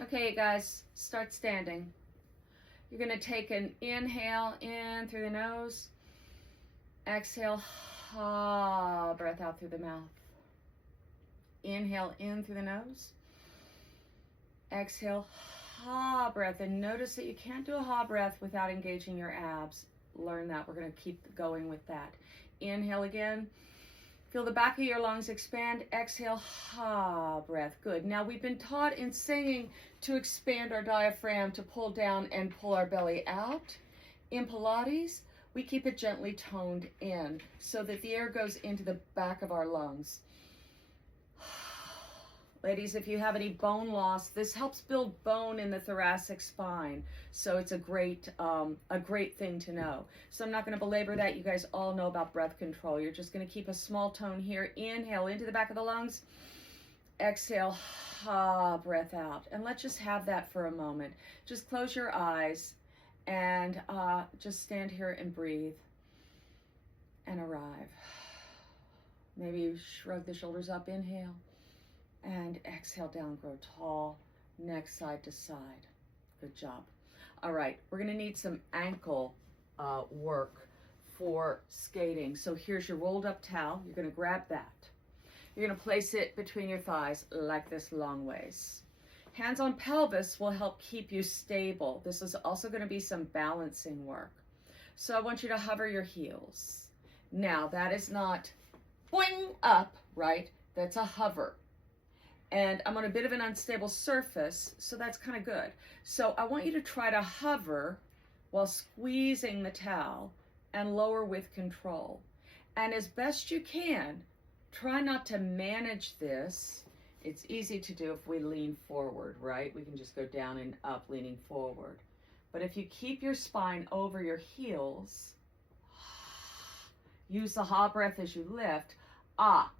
Okay, guys, start standing. You're going to take an inhale in through the nose. Exhale, breath out through the mouth. Inhale in through the nose. Exhale, breath. And notice that you can't do a breath without engaging your abs. Learn that. We're going to keep going with that. Inhale again. Feel the back of your lungs expand. Exhale, breath. Good. Now we've been taught in singing to expand our diaphragm, to pull down and pull our belly out. In Pilates, we keep it gently toned in so that the air goes into the back of our lungs. Ladies, if you have any bone loss, this helps build bone in the thoracic spine. So it's a great thing to know. So I'm not going to belabor that. You guys all know about breath control. You're just going to keep a small tone here. Inhale into the back of the lungs. Exhale, breath out. And let's just have that for a moment. Just close your eyes and just stand here and breathe and arrive. Maybe shrug the shoulders up. Inhale. And exhale down, grow tall, neck side to side. Good job. All right, we're going to need some ankle work for skating. So here's your rolled up towel. You're going to grab that. You're going to place it between your thighs like this, long ways. Hands on pelvis will help keep you stable. This is also going to be some balancing work. So I want you to hover your heels. Now, that is not boing up, right? That's a hover. And I'm on a bit of an unstable surface, so that's kind of good. So I want you to try to hover while squeezing the towel and lower with control. And as best you can, try not to manage this. It's easy to do if we lean forward, right? We can just go down and up, leaning forward. But if you keep your spine over your heels, use the breath as you lift.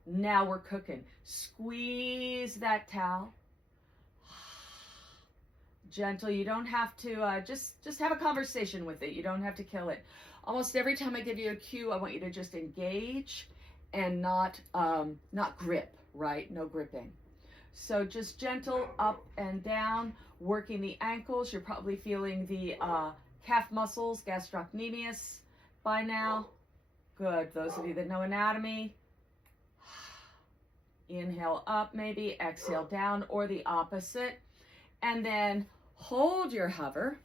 Now we're cooking. Squeeze that towel. Gentle. You don't have to, just have a conversation with it. You don't have to kill it. Almost every time I give you a cue, I want you to just engage and not grip, right? No gripping. So just gentle up and down, working the ankles. You're probably feeling the calf muscles, gastrocnemius by now. Good. Those of you that know anatomy. Inhale up maybe, exhale down, or the opposite. And then hold your hover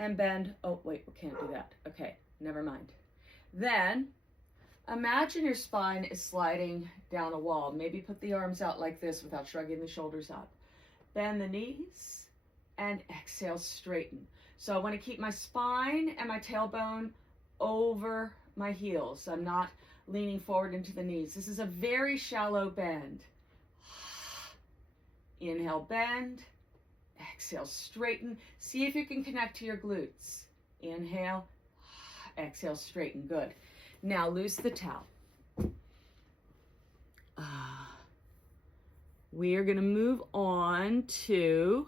and bend. Oh, wait, we can't do that. Okay, never mind. Then imagine your spine is sliding down a wall. Maybe put the arms out like this without shrugging the shoulders up. Bend the knees and exhale, straighten. So I want to keep my spine and my tailbone over my heels. I'm not leaning forward into the knees. This is a very shallow bend. Inhale, bend. Exhale, straighten. See if you can connect to your glutes. Inhale, exhale, straighten. Good. Now loose the towel. We are going to move on to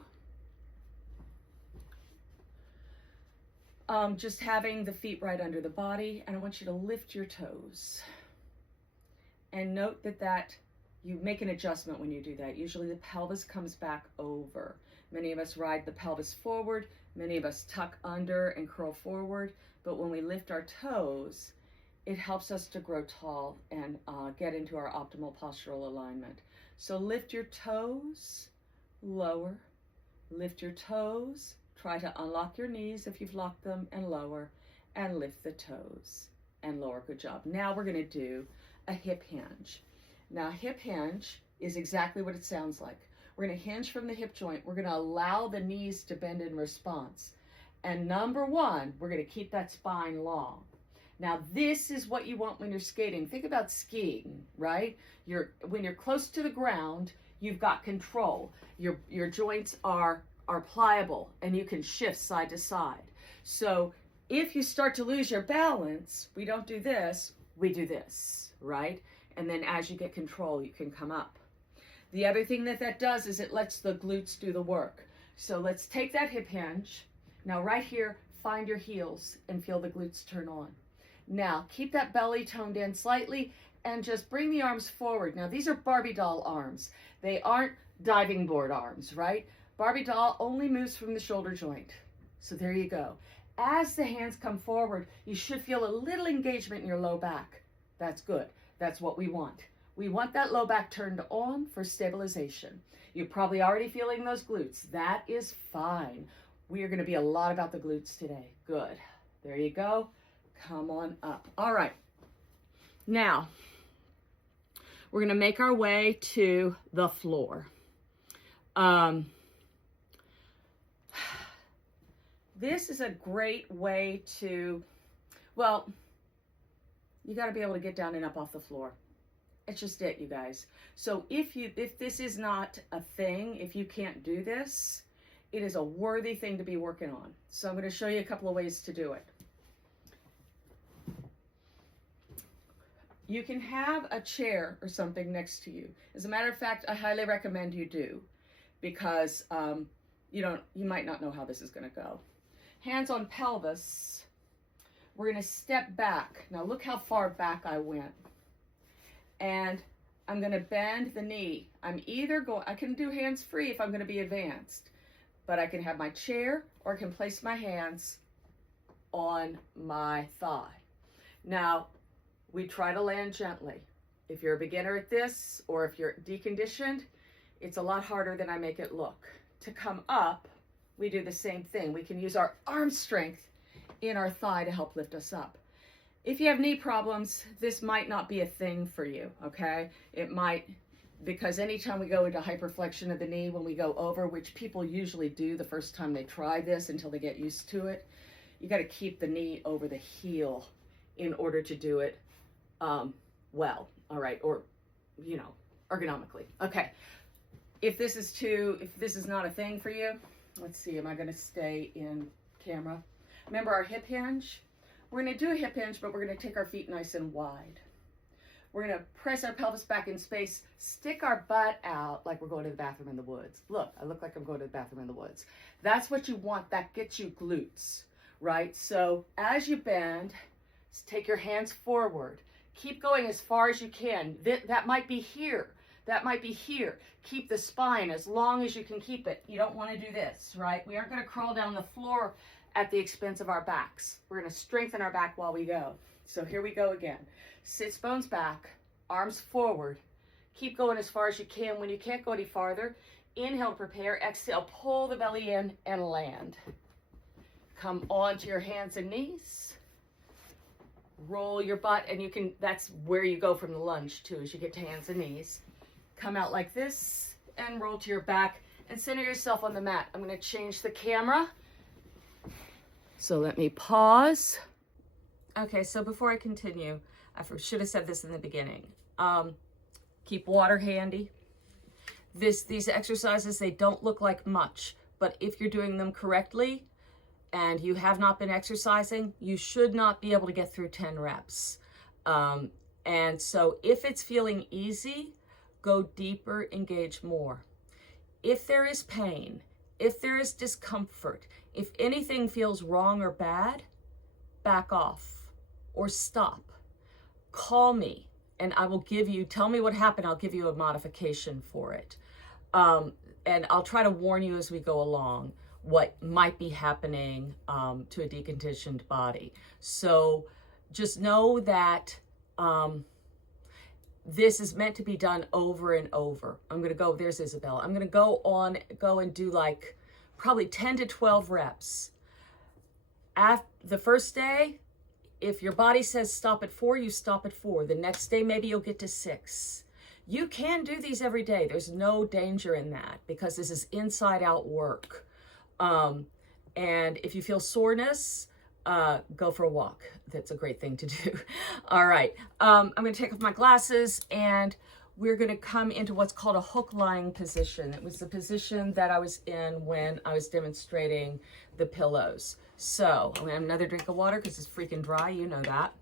just having the feet right under the body, and I want you to lift your toes. And note that you make an adjustment when you do that. Usually the pelvis comes back over. Many of us ride the pelvis forward, many of us tuck under and curl forward, but when we lift our toes, it helps us to grow tall and get into our optimal postural alignment. So lift your toes, lower, lift your toes. Try to unlock your knees if you've locked them and lower, and lift the toes and lower. Good job. Now we're going to do a hip hinge. Now hip hinge is exactly what it sounds like. We're going to hinge from the hip joint. We're going to allow the knees to bend in response. And number one, we're going to keep that spine long. Now this is what you want when you're skating. Think about skiing, right? When you're close to the ground, you've got control. Your joints are pliable and you can shift side to side. So if you start to lose your balance, we don't do this, we do this, right? And then as you get control, you can come up. The other thing that does is it lets the glutes do the work. So let's take that hip hinge. Now right here, find your heels and feel the glutes turn on. Now keep that belly toned in slightly and just bring the arms forward. Now these are Barbie doll arms. They aren't diving board arms, right? Barbie doll only moves from the shoulder joint. So there you go. As the hands come forward, you should feel a little engagement in your low back. That's good. That's what we want. We want that low back turned on for stabilization. You're probably already feeling those glutes. That is fine. We are going to be a lot about the glutes today. Good. There you go. Come on up. All right. Now, we're going to make our way to the floor. This is a great way to, well, you got to be able to get down and up off the floor. It's just it, you guys. So if this is not a thing, if you can't do this, it is a worthy thing to be working on. So I'm going to show you a couple of ways to do it. You can have a chair or something next to you. As a matter of fact, I highly recommend you do, because you might not know how this is going to go. Hands on pelvis. We're going to step back. Now look how far back I went. And I'm going to bend the knee. I can do hands free if I'm going to be advanced, but I can have my chair or I can place my hands on my thigh. Now, we try to land gently. If you're a beginner at this, or if you're deconditioned, it's a lot harder than I make it look. To come up, we do the same thing. We can use our arm strength in our thigh to help lift us up. If you have knee problems, this might not be a thing for you, okay? It might, because anytime we go into hyperflexion of the knee, when we go over, which people usually do the first time they try this until they get used to it, you got to keep the knee over the heel in order to do it well, all right, or, ergonomically. Okay, if this is not a thing for you, let's see, am I going to stay in camera? Remember our hip hinge? We're going to do a hip hinge, but we're going to take our feet nice and wide. We're going to press our pelvis back in space, stick our butt out like we're going to the bathroom in the woods. Look, I look like I'm going to the bathroom in the woods. That's what you want. That gets you glutes, right? So as you bend, take your hands forward. Keep going as far as you can. That might be here. That might be here. Keep the spine as long as you can keep it. You don't want to do this, right? We aren't going to crawl down the floor at the expense of our backs. We're going to strengthen our back while we go. So here we go again. Sits bones back, arms forward. Keep going as far as you can. When you can't go any farther, inhale, prepare, exhale, pull the belly in and land. Come onto your hands and knees. Roll your butt, and that's where you go from the lunge too, as you get to hands and knees. Come out like this and roll to your back and center yourself on the mat. I'm going to change the camera. So let me pause. Okay, so before I continue, I should have said this in the beginning. Keep water handy. These exercises, they don't look like much, but if you're doing them correctly and you have not been exercising, you should not be able to get through 10 reps. And so if it's feeling easy, go deeper, engage more. If there is pain, if there is discomfort, if anything feels wrong or bad, back off or stop. Call me and I will tell me what happened. I'll give you a modification for it. And I'll try to warn you as we go along what might be happening to a deconditioned body. So just know that this is meant to be done over and over. There's Isabel. I'm going to go and do like probably 10 to 12 reps. After the first day, if your body says stop at 4, you stop at 4. The next day, maybe you'll get to 6. You can do these every day. There's no danger in that because this is inside out work. And if you feel soreness, go for a walk. That's a great thing to do. All right. I'm going to take off my glasses and we're going to come into what's called a hook lying position. It was the position that I was in when I was demonstrating the pillows. So I'm going to have another drink of water because it's freaking dry. You know that.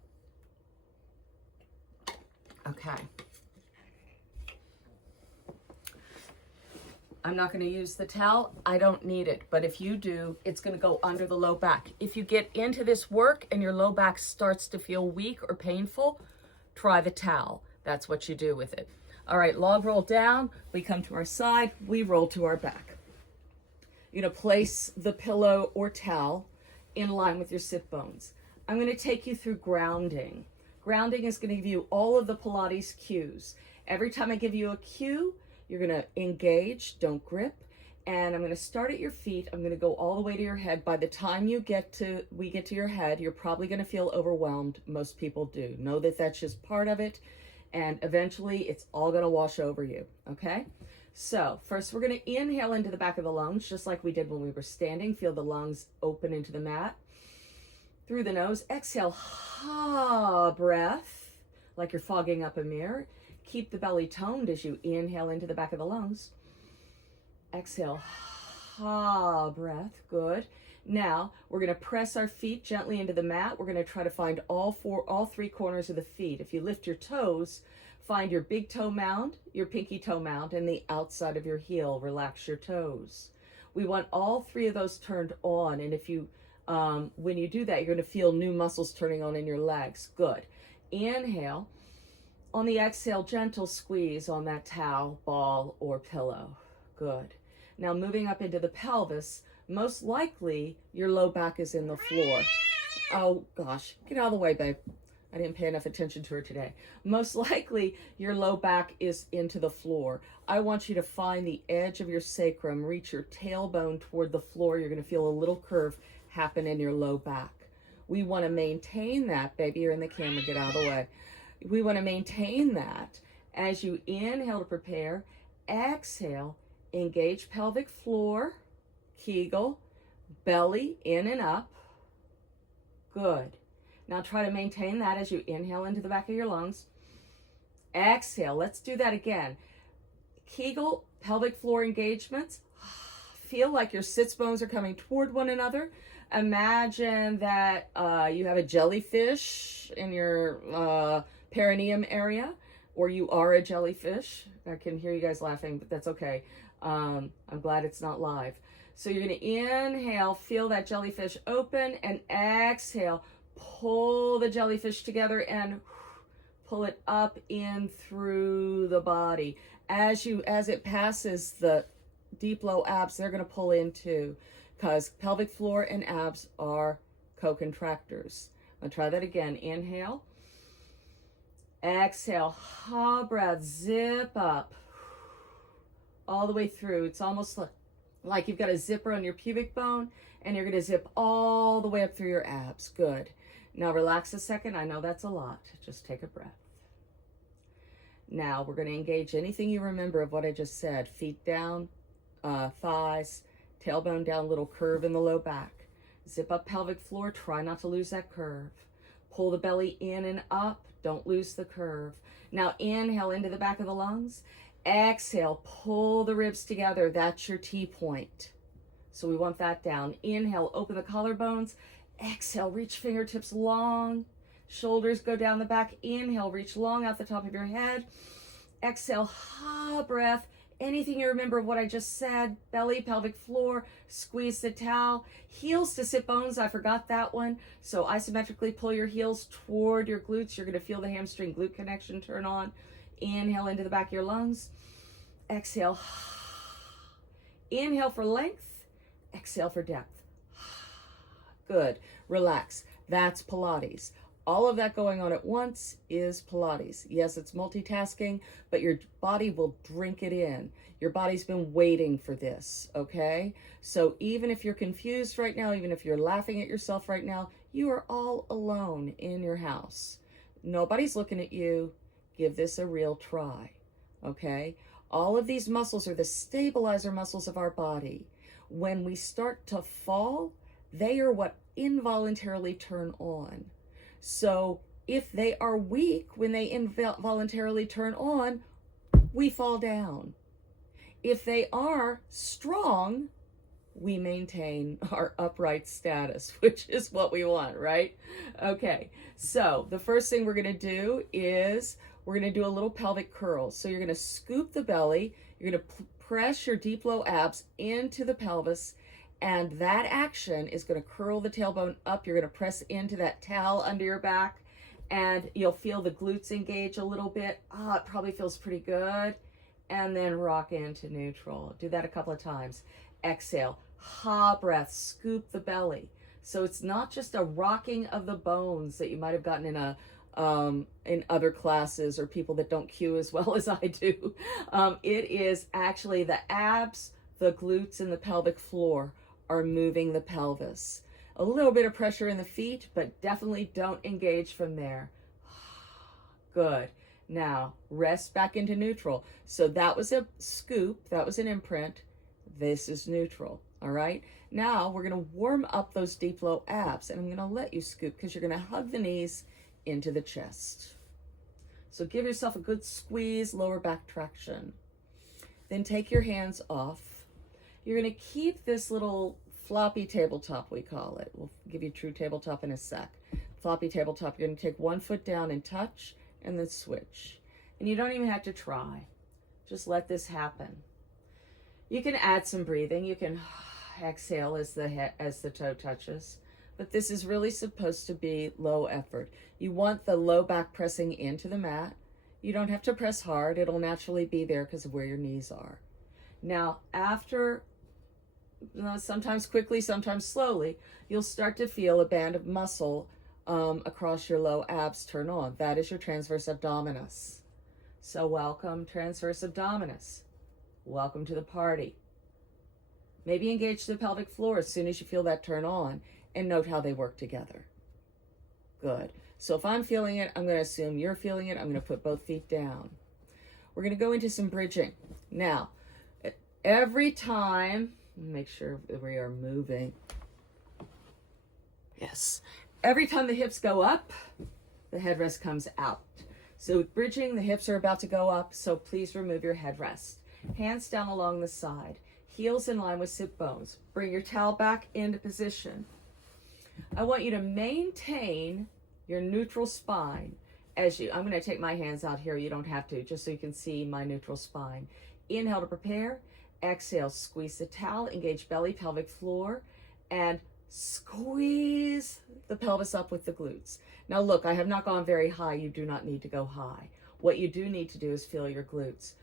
Okay. I'm not going to use the towel. I don't need it. But if you do, it's going to go under the low back. If you get into this work and your low back starts to feel weak or painful, try the towel. That's what you do with it. All right, log roll down. We come to our side. We roll to our back. You're going to place the pillow or towel in line with your sit bones. I'm going to take you through grounding. Grounding is going to give you all of the Pilates cues. Every time I give you a cue, you're going to engage, don't grip. And I'm going to start at your feet. I'm going to go all the way to your head. By the time we get to your head, you're probably going to feel overwhelmed. Most people do. Know that that's just part of it. And eventually it's all going to wash over you. Okay? So first we're going to inhale into the back of the lungs, just like we did when we were standing. Feel the lungs open into the mat. Through the nose. Exhale, ha, breath, like you're fogging up a mirror. Keep the belly toned as you inhale into the back of the lungs. Exhale, ha, breath, good. Now, we're going to press our feet gently into the mat. We're going to try to find all three corners of the feet. If you lift your toes, find your big toe mound, your pinky toe mound, and the outside of your heel. Relax your toes. We want all three of those turned on, and if you when you do that, you're going to feel new muscles turning on in your legs. Good. Inhale. On the exhale, gentle squeeze on that towel, ball, or pillow. Good. Now moving up into the pelvis, most likely your low back is in the floor. Oh gosh, get out of the way, babe. I didn't pay enough attention to her today. Most likely your low back is into the floor. I want you to find the edge of your sacrum, reach your tailbone toward the floor. You're going to feel a little curve happen in your low back. We want to maintain that, baby. You're in the camera, get out of the way. We want to maintain that as you inhale to prepare. Exhale, engage pelvic floor, Kegel, belly in and up. Good. Now try to maintain that as you inhale into the back of your lungs. Exhale, let's do that again. Kegel, pelvic floor engagements. Feel like your sits bones are coming toward one another. Imagine that you have a jellyfish in your perineum area, or you are a jellyfish. I can hear you guys laughing, but that's okay. I'm glad it's not live. So you're going to inhale, feel that jellyfish open, and exhale, pull the jellyfish together and pull it up in through the body. As it passes the deep low abs, they're going to pull in too, because pelvic floor and abs are co-contractors. I'll try that again. Inhale. Exhale. Ha, breath. Zip up. All the way through. It's almost like you've got a zipper on your pubic bone, and you're going to zip all the way up through your abs. Good. Now relax a second. I know that's a lot. Just take a breath. Now we're going to engage anything you remember of what I just said. Feet down, thighs, tailbone down, little curve in the low back. Zip up pelvic floor. Try not to lose that curve. Pull the belly in and up. Don't lose the curve. Now inhale into the back of the lungs. Exhale, pull the ribs together. That's your T-point. So we want that down. Inhale, open the collarbones. Exhale, reach fingertips long. Shoulders go down the back. Inhale, reach long out the top of your head. Exhale, ha, breath. Anything you remember of what I just said. Belly, pelvic floor, squeeze the towel. Heels to sit bones, I forgot that one. So isometrically pull your heels toward your glutes. You're going to feel the hamstring glute connection turn on. Inhale into the back of your lungs. Exhale. Inhale for length. Exhale for depth. Good. Relax. That's Pilates. All of that going on at once is Pilates. Yes, it's multitasking, but your body will drink it in. Your body's been waiting for this, okay? So even if you're confused right now, even if you're laughing at yourself right now, you are all alone in your house. Nobody's looking at you. Give this a real try, okay? All of these muscles are the stabilizer muscles of our body. When we start to fall, they are what involuntarily turn on. So if they are weak when they involuntarily turn on, we fall down. If they are strong, we maintain our upright status, which is what we want, right? Okay, so the first thing we're going to do is we're going to do a little pelvic curl. So you're going to scoop the belly, you're going to press your deep low abs into the pelvis, and that action is going to curl the tailbone up. You're going to press into that towel under your back, and you'll feel the glutes engage a little bit. It probably feels pretty good. and then rock into neutral. Do that a couple of times. Exhale, ha breath, scoop the belly. So it's not just a rocking of the bones that you might have gotten in other classes or people that don't cue as well as I do. It is actually the abs, the glutes, and the pelvic floor are moving the pelvis. A little bit of pressure in the feet, but definitely don't engage from there. Good. Now, rest back into neutral. So that was a scoop. That was an imprint. This is neutral. All right. Now, we're going to warm up those deep low abs. And I'm going to let you scoop because you're going to hug the knees into the chest. So give yourself a good squeeze, lower back traction. Then take your hands off. You're going to keep this little floppy tabletop, we call it. We'll give you true tabletop in a sec. Floppy tabletop. You're going to take one foot down and touch, and then switch. And you don't even have to try. Just let this happen. You can add some breathing. You can exhale as the toe touches. But this is really supposed to be low effort. You want the low back pressing into the mat. You don't have to press hard. It'll naturally be there because of where your knees are. Now, after, sometimes quickly, sometimes slowly, you'll start to feel a band of muscle across your low abs turn on. That is your transverse abdominis. So welcome, transverse abdominis. Welcome to the party. Maybe engage the pelvic floor as soon as you feel that turn on and note how they work together. Good. So if I'm feeling it, I'm going to assume you're feeling it. I'm going to put both feet down. We're going to go into some bridging. Now, every time, make sure that we are moving. Yes. Every time the hips go up, the headrest comes out. So with bridging, the hips are about to go up, so please remove your headrest. Hands down along the side. Heels in line with sit bones. Bring your towel back into position. I want you to maintain your neutral spine as I'm going to take my hands out here. You don't have to, just so you can see my neutral spine. Inhale to prepare. Exhale, squeeze the towel, engage belly, pelvic floor, and squeeze the pelvis up with the glutes. Now look, I have not gone very high. You do not need to go high. What you do need to do is feel your glutes.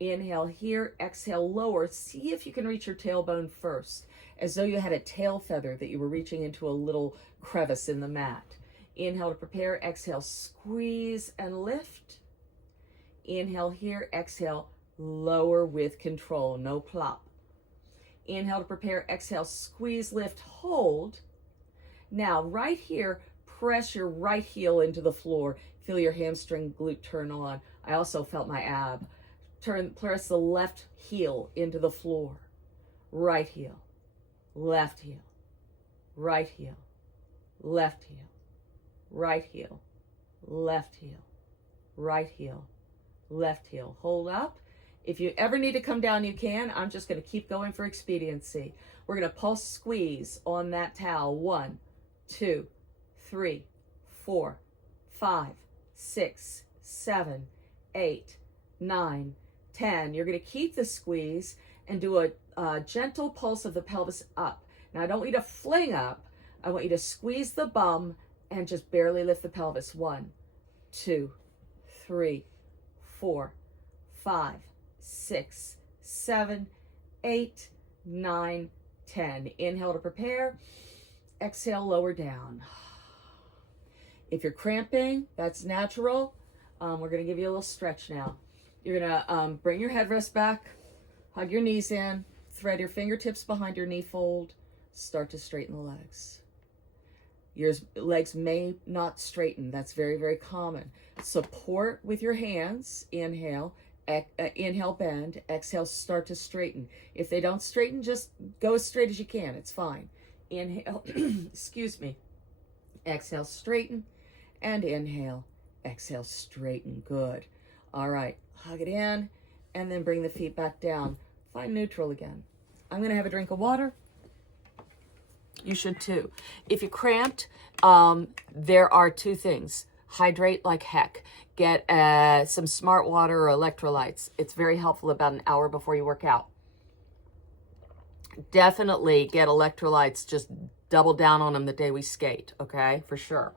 Inhale here, exhale lower. See if you can reach your tailbone first, as though you had a tail feather that you were reaching into a little crevice in the mat. Inhale to prepare, exhale, squeeze and lift. Inhale here, exhale, lower with control, no plop. Inhale to prepare, exhale, squeeze, lift, hold. Now, right here, press your right heel into the floor. Feel your hamstring glute turn on. I also felt my ab. Press the left heel into the floor. Right heel, left heel, right heel, left heel, right heel, left heel, right heel, left heel. Hold up. If you ever need to come down, you can. I'm just going to keep going for expediency. We're going to pulse squeeze on that towel. 1, 2, 3, 4, 5, 6, 7, 8, 9, 10. You're going to keep the squeeze and do a gentle pulse of the pelvis up. Now, I don't want you to fling up. I want you to squeeze the bum and just barely lift the pelvis. 1, 2, 3, 4, 5, 6, 7, 8, 9, 10. Inhale to prepare. Exhale, lower down. If you're cramping, that's natural. We're going to give you a little stretch now. You're going to bring your headrest back, hug your knees in, thread your fingertips behind your knee fold, start to straighten the legs. Your legs may not straighten. That's very, very common. Support with your hands. Inhale. Inhale, bend. Exhale, start to straighten. If they don't straighten, just go as straight as you can. It's fine. Inhale. Excuse me. Exhale, straighten. And inhale. Exhale, straighten. Good. All right. Hug it in. And then bring the feet back down. Find neutral again. I'm going to have a drink of water. You should too. If you cramped, there are 2 things. Hydrate like heck. Get some smart water or electrolytes. It's very helpful about an hour before you work out. Definitely get electrolytes. Just double down on them the day we skate, okay? For sure.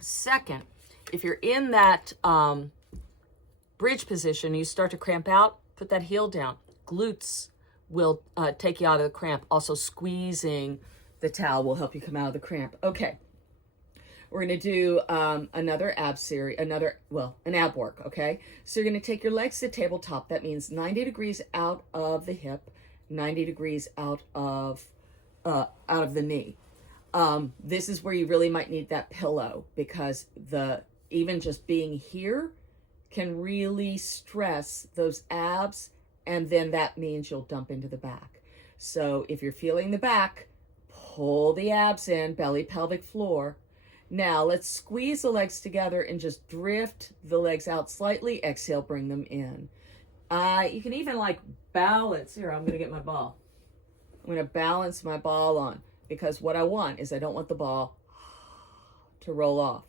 Second, if you're in that bridge position, you start to cramp out, put that heel down. Glutes will take you out of the cramp. Also, squeezing the towel will help you come out of the cramp. Okay. We're going to do another ab series, an ab work, okay? So you're going to take your legs to tabletop. That means 90 degrees out of the hip, 90 degrees out of the knee. This is where you really might need that pillow, because even just being here can really stress those abs, and then that means you'll dump into the back. So if you're feeling the back, pull the abs in, belly, pelvic floor. Now let's squeeze the legs together and just drift the legs out slightly. Exhale, bring them in. You can even like balance. Here, I'm going to get my ball. I'm going to balance my ball on, because what I want is I don't want the ball to roll off.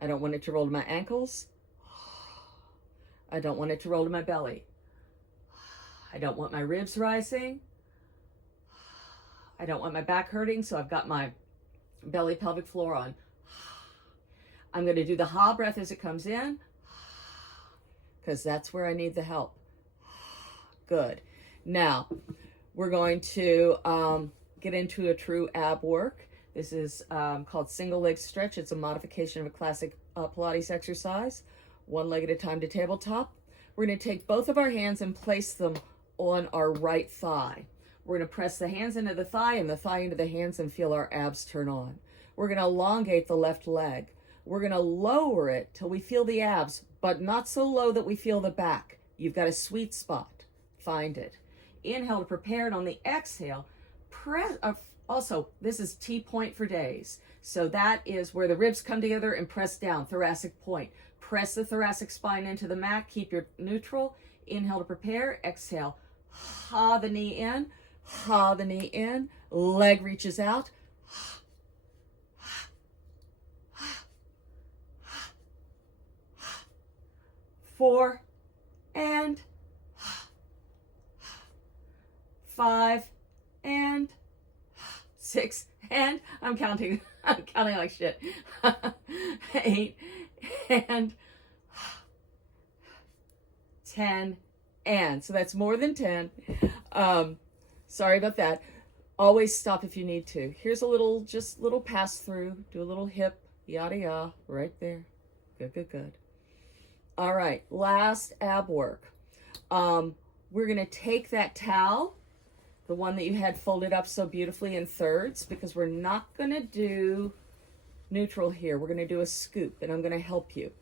I don't want it to roll to my ankles. I don't want it to roll to my belly. I don't want my ribs rising. I don't want my back hurting, so I've got my belly pelvic floor on. I'm going to do the ha breath as it comes in, because that's where I need the help. Good. Now, we're going to get into a true ab work. This is called single leg stretch. It's a modification of a classic Pilates exercise. One leg at a time to tabletop. We're going to take both of our hands and place them on our right thigh. We're going to press the hands into the thigh and the thigh into the hands and feel our abs turn on. We're going to elongate the left leg. We're going to lower it till we feel the abs, but not so low that we feel the back. You've got a sweet spot. Find it. Inhale to prepare, and on the exhale, press. Also, this is T-point for days. So that is where the ribs come together and press down, thoracic point. Press the thoracic spine into the mat. Keep your neutral. Inhale to prepare. Exhale. Ha the knee in. Ha the knee in. Leg reaches out. 4 and 5 and 6 and I'm counting like shit. 8 and 10 and so that's more than 10. Sorry about that. Always stop if you need to. Here's a little pass through. Do a little hip, yada yada, right there. Good. All right, last ab work. We're gonna take that towel, the one that you had folded up so beautifully in thirds, because we're not gonna do neutral here. We're gonna do a scoop, and I'm gonna help you.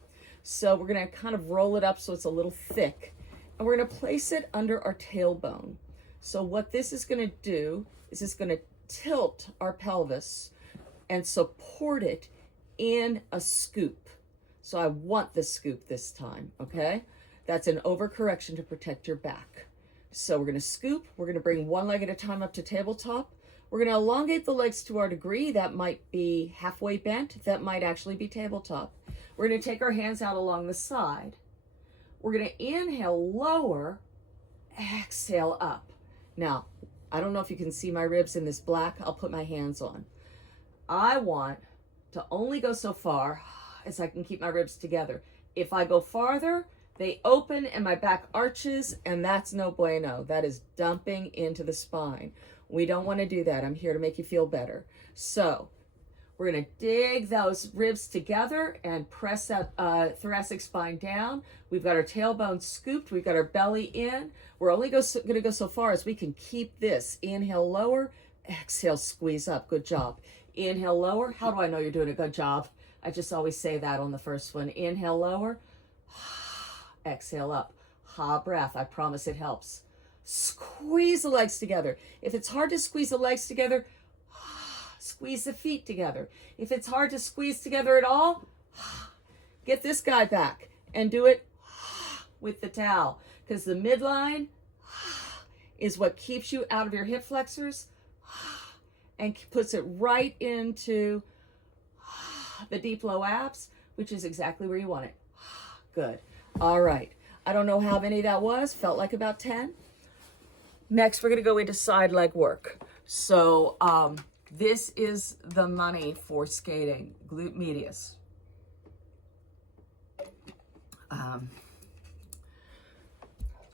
So we're gonna kind of roll it up so it's a little thick, and we're gonna place it under our tailbone. So what this is gonna do is it's gonna tilt our pelvis and support it in a scoop. So I want the scoop this time, okay? That's an overcorrection to protect your back. So we're gonna scoop, we're gonna bring one leg at a time up to tabletop. We're gonna elongate the legs to our degree. That might be halfway bent, that might actually be tabletop. We're gonna take our hands out along the side. We're gonna inhale, lower, exhale up. Now, I don't know if you can see my ribs in this black. I'll put my hands on. I want to only go so far as I can keep my ribs together. If I go farther, they open and my back arches, and that's no bueno. That is dumping into the spine. We don't want to do that. I'm here to make you feel better. So we're going to dig those ribs together and press that thoracic spine down. We've got our tailbone scooped. We've got our belly in. We're only going to go so far as we can keep this. Inhale, lower. Exhale, squeeze up. Good job. Inhale, lower. How do I know you're doing a good job? I just always say that on the first one. Inhale, lower. Exhale up. Ha breath. I promise it helps. Squeeze the legs together. If it's hard to squeeze the legs together, squeeze the feet together. If it's hard to squeeze together at all, get this guy back and do it with the towel, because the midline is what keeps you out of your hip flexors and puts it right into the deep low abs, which is exactly where you want it. Good. All right. I don't know how many that was. Felt like about 10. Next, we're going to go into side leg work. So this is the money for skating, glute medius.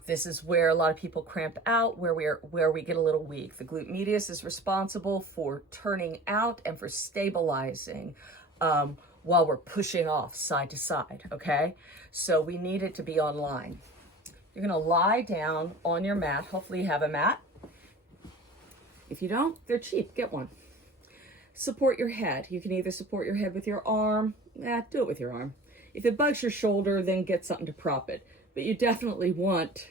This is where a lot of people cramp out, where we get a little weak. The glute medius is responsible for turning out and for stabilizing while we're pushing off side to side, okay? So we need it to be online. You're gonna lie down on your mat. Hopefully you have a mat. If you don't, they're cheap, get one. Support your head. You can either support your head with your arm, do it with your arm. If it bugs your shoulder, then get something to prop it. But you definitely want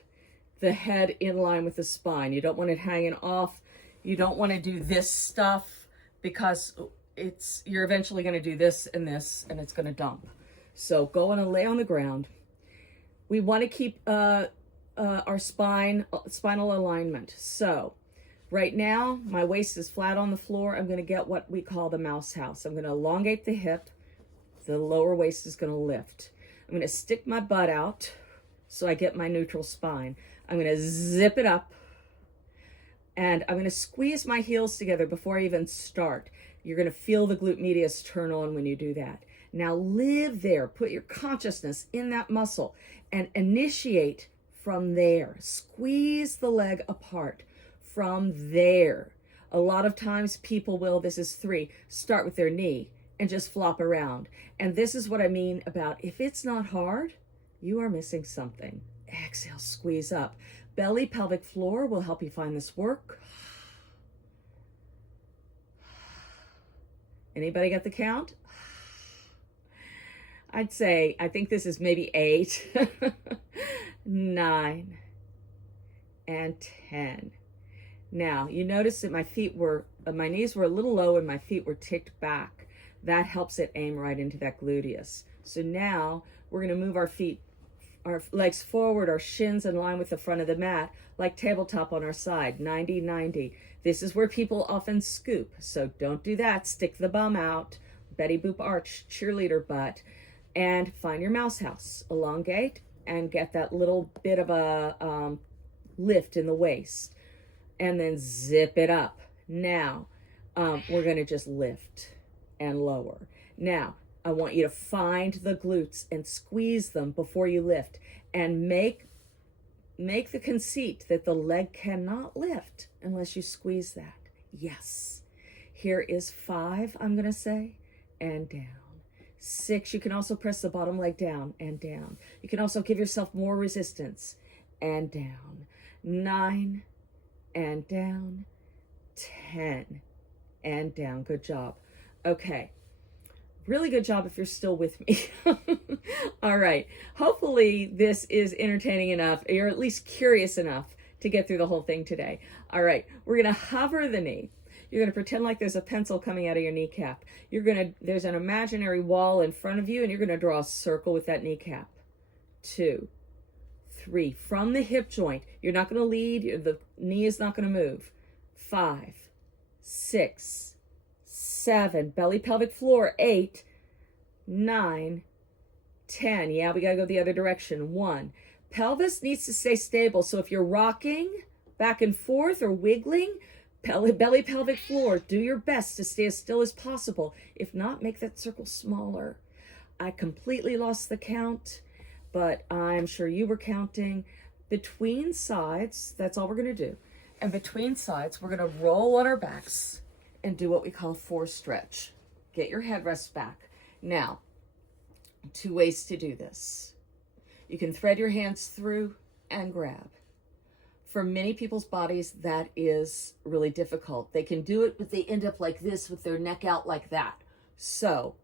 the head in line with the spine. You don't want it hanging off. You don't want to do this stuff because you're eventually going to do this, and it's going to dump. So go and lay on the ground. We want to keep our spinal alignment. So right now, my waist is flat on the floor. I'm going to get what we call the mouse house. I'm going to elongate the hip. The lower waist is going to lift. I'm going to stick my butt out so I get my neutral spine. I'm going to zip it up, and I'm going to squeeze my heels together before I even start. You're going to feel the glute medius turn on when you do that. Now live there. Put your consciousness in that muscle and initiate from there. Squeeze the leg apart from there. A lot of times people will, this is 3, start with their knee and just flop around. And this is what I mean about if it's not hard, you are missing something. Exhale, squeeze up. Belly, pelvic floor will help you find this work. Anybody got the count? I think this is maybe 8, 9, and 10. Now, you notice that my knees were a little low and my feet were ticked back. That helps it aim right into that gluteus. So now we're going to move our legs forward, our shins in line with the front of the mat, like tabletop on our side, 90-90. This is where people often scoop, so don't do that. Stick the bum out, Betty Boop arch, cheerleader butt, and find your mouse house. Elongate and get that little bit of a lift in the waist, and then zip it up. Now, we're gonna just lift and lower. Now, I want you to find the glutes and squeeze them before you lift, and make the conceit that the leg cannot lift unless you squeeze that. Yes. Here is 5, I'm going to say, and down. 6, you can also press the bottom leg down and down. You can also give yourself more resistance and down. 9 and down. 10 and down. Good job. Okay. Really good job if you're still with me. All right. Hopefully this is entertaining enough, or at least curious enough to get through the whole thing today. All right. We're going to hover the knee. You're going to pretend like there's a pencil coming out of your kneecap. There's an imaginary wall in front of you, and you're going to draw a circle with that kneecap. 2, 3. From the hip joint, you're not going to lead. The knee is not going to move. 5, 6, 7, belly pelvic floor, 8, 9, 10. Yeah, we got to go the other direction. 1. Pelvis needs to stay stable. So if you're rocking back and forth or wiggling, belly pelvic floor, do your best to stay as still as possible. If not, make that circle smaller. I completely lost the count, but I'm sure you were counting. Between sides, that's all we're going to do. And between sides, we're going to roll on our backs and do what we call 4 stretch. Get your headrest back. Now, 2 ways to do this. You can thread your hands through and grab. For many people's bodies, that is really difficult. They can do it, but they end up like this with their neck out like that. So,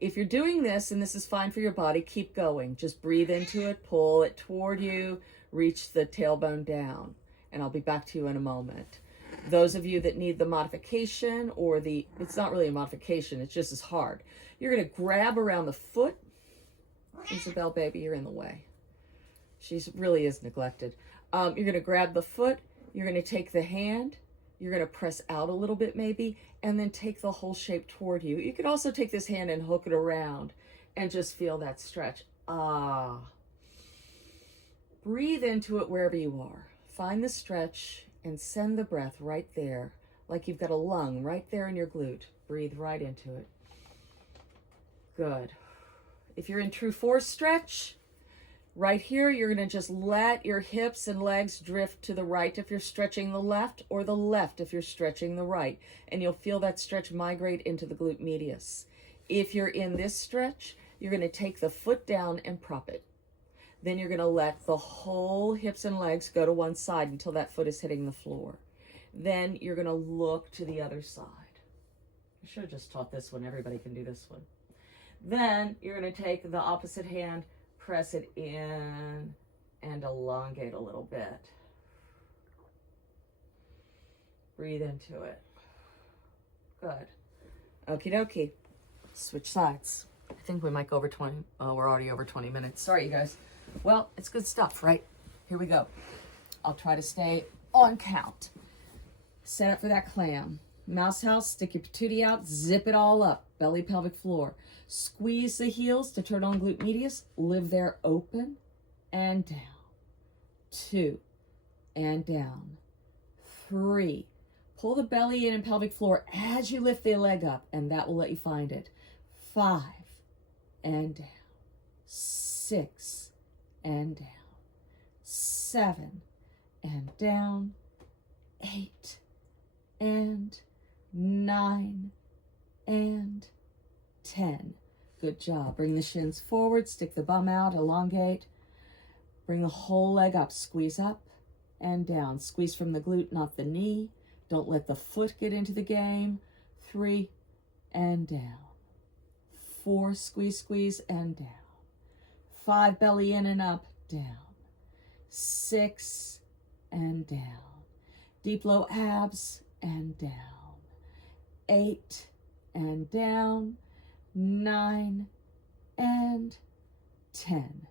if you're doing this and this is fine for your body, keep going. Just breathe into it, pull it toward you, reach the tailbone down. And I'll be back to you in a moment. Those of you that need the modification, or it's not really a modification, it's just as hard. You're going to grab around the foot. Isabel, baby, you're in the way. She really is neglected. You're going to grab the foot. You're going to take the hand. You're going to press out a little bit maybe, and then take the whole shape toward you. You could also take this hand and hook it around and just feel that stretch. Breathe into it wherever you are. Find the stretch and send the breath right there, like you've got a lung right there in your glute. Breathe right into it. Good. If you're in true 4 stretch, Right here, you're going to just let your hips and legs drift to the right if you're stretching the left, or the left if you're stretching the right. And you'll feel that stretch migrate into the glute medius. If you're in this stretch, you're going to take the foot down and prop it. Then you're going to let the whole hips and legs go to one side until that foot is hitting the floor. Then you're going to look to the other side. I should have just taught this one. Everybody can do this one. Then you're going to take the opposite hand, press it in, and elongate a little bit. Breathe into it. Good. Okie dokie. Switch sides. I think we might go over 20. Oh, we're already over 20 minutes. Sorry, you guys. Well, it's good stuff, right? Here we go. I'll try to stay on count. Set up for that clam. Mouse house, stick your patootie out, zip it all up. Belly, pelvic floor. Squeeze the heels to turn on glute medius. Live there open and down. 2 and down. 3. Pull the belly in and pelvic floor as you lift the leg up, and that will let you find it. 5 and down. 6 and down. 7 and down. 8 and 9 and 10. Good job. Bring the shins forward, stick the bum out, elongate. Bring the whole leg up, squeeze up and down. Squeeze from the glute, not the knee. Don't let the foot get into the game. 3 and down. 4, squeeze, squeeze and down. 5, belly in and up, down. 6 and down. Deep low abs and down. 8 and down. 9 and 10.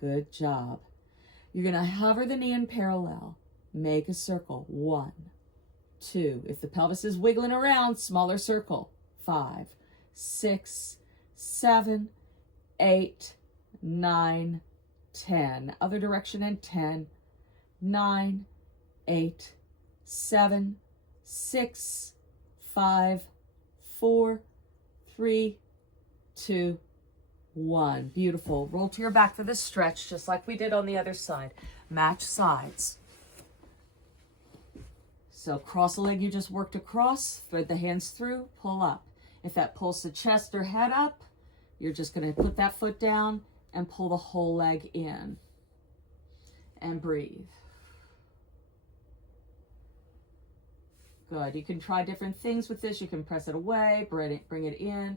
Good job. You're going to hover the knee in parallel. Make a circle. 1, 2. If the pelvis is wiggling around, smaller circle. 5, 6, 7, 8, 9, 10. Other direction and 10, 9, 8, 7, 6, 5, 4, 3, 2, 1. Beautiful. Roll to your back for this stretch, just like we did on the other side. Match sides. So cross the leg you just worked across, thread the hands through, pull up. If that pulls the chest or head up, you're just going to put that foot down and pull the whole leg in. And breathe. Good. You can try different things with this. You can press it away, bring it in.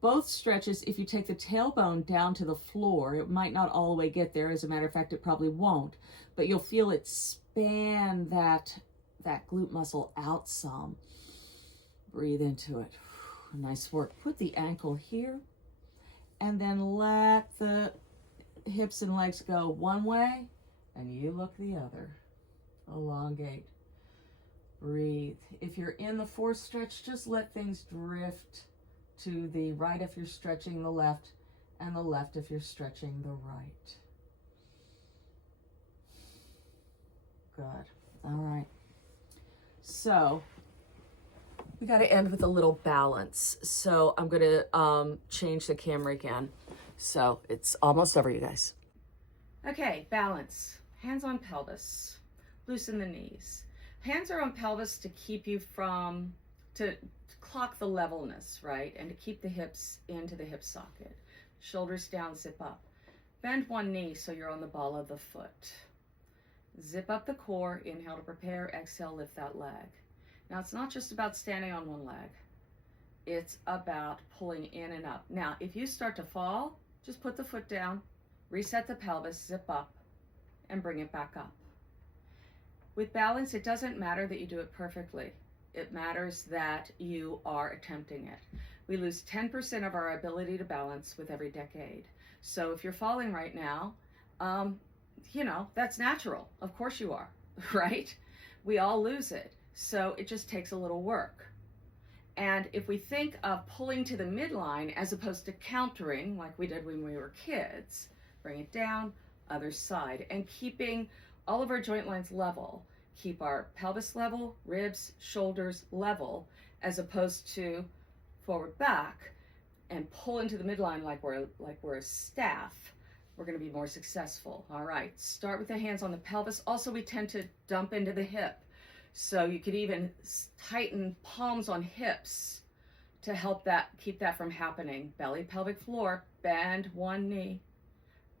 Both stretches, if you take the tailbone down to the floor, it might not all the way get there. As a matter of fact, it probably won't. But you'll feel it span that glute muscle out some. Breathe into it. Nice work. Put the ankle here. And then let the hips and legs go one way, and you look the other. Elongate. Breathe. If you're in the fourth stretch, just let things drift to the right if you're stretching the left, and the left if you're stretching the right. Good. All right. So we got to end with a little balance. So I'm going to change the camera again. So it's almost over, you guys. Okay, balance. Hands on pelvis. Loosen the knees. Hands are on pelvis to keep you to clock the levelness, right? And to keep the hips into the hip socket. Shoulders down, zip up. Bend one knee so you're on the ball of the foot. Zip up the core, inhale to prepare, exhale, lift that leg. Now it's not just about standing on one leg. It's about pulling in and up. Now, if you start to fall, just put the foot down, reset the pelvis, zip up, and bring it back up. With balance, it doesn't matter that you do it perfectly. It matters that you are attempting it. We lose 10% of our ability to balance with every decade. So if you're falling right now, that's natural. Of course you are, right? We all lose it. So it just takes a little work. And if we think of pulling to the midline as opposed to countering like we did when we were kids, bring it down, other side, and keeping all of our joint lines level. Keep our pelvis level, ribs, shoulders level, as opposed to forward back and pull into the midline like we're a staff. we're going to be more successful. All right, start with the hands on the pelvis. Also, we tend to dump into the hip. So you could even tighten palms on hips to help that, keep that from happening. Belly, pelvic floor, bend one knee.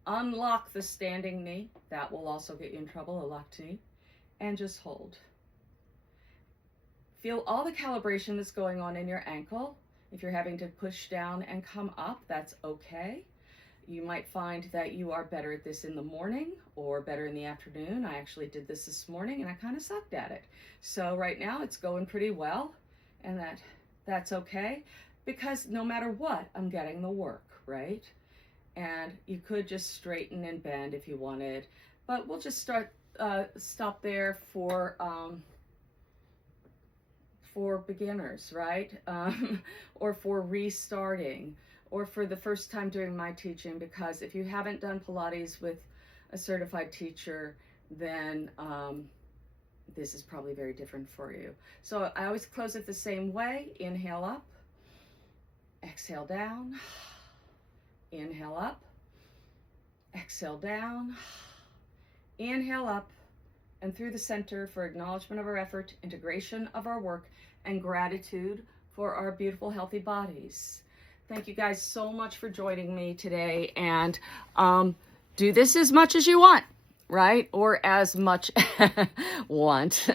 Unlock the standing knee. That will also get you in trouble, a locked knee. And just hold. Feel all the calibration that's going on in your ankle. If you're having to push down and come up, that's okay. You might find that you are better at this in the morning or better in the afternoon. I actually did this morning and I kind of sucked at it. So right now it's going pretty well, and that's okay, because no matter what, I'm getting the work, right? And you could just straighten and bend if you wanted, but we'll just stop there for beginners, right? Or for restarting, or for the first time doing my teaching, because if you haven't done Pilates with a certified teacher, then this is probably very different for you. So I always close it the same way. Inhale up, exhale down, inhale up, exhale down, inhale up, and through the center for acknowledgement of our effort, integration of our work, and gratitude for our beautiful, healthy bodies. Thank you guys so much for joining me today, and do this as much as you want, right? Or as much want.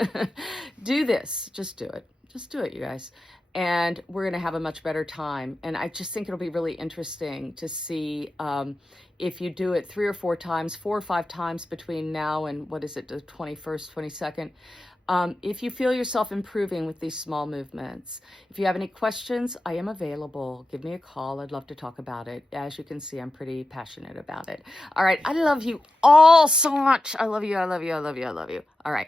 Do this. Just do it. Just do it, you guys. And we're going to have a much better time. And I just think it'll be really interesting to see if you do it 3 or 4 times, 4 or 5 times between now and, what is it, the 21st, 22nd. If you feel yourself improving with these small movements. If you have any questions, I am available. Give me a call. I'd love to talk about it. As you can see, I'm pretty passionate about it. All right. I love you all so much. I love you. I love you. I love you. I love you. All right.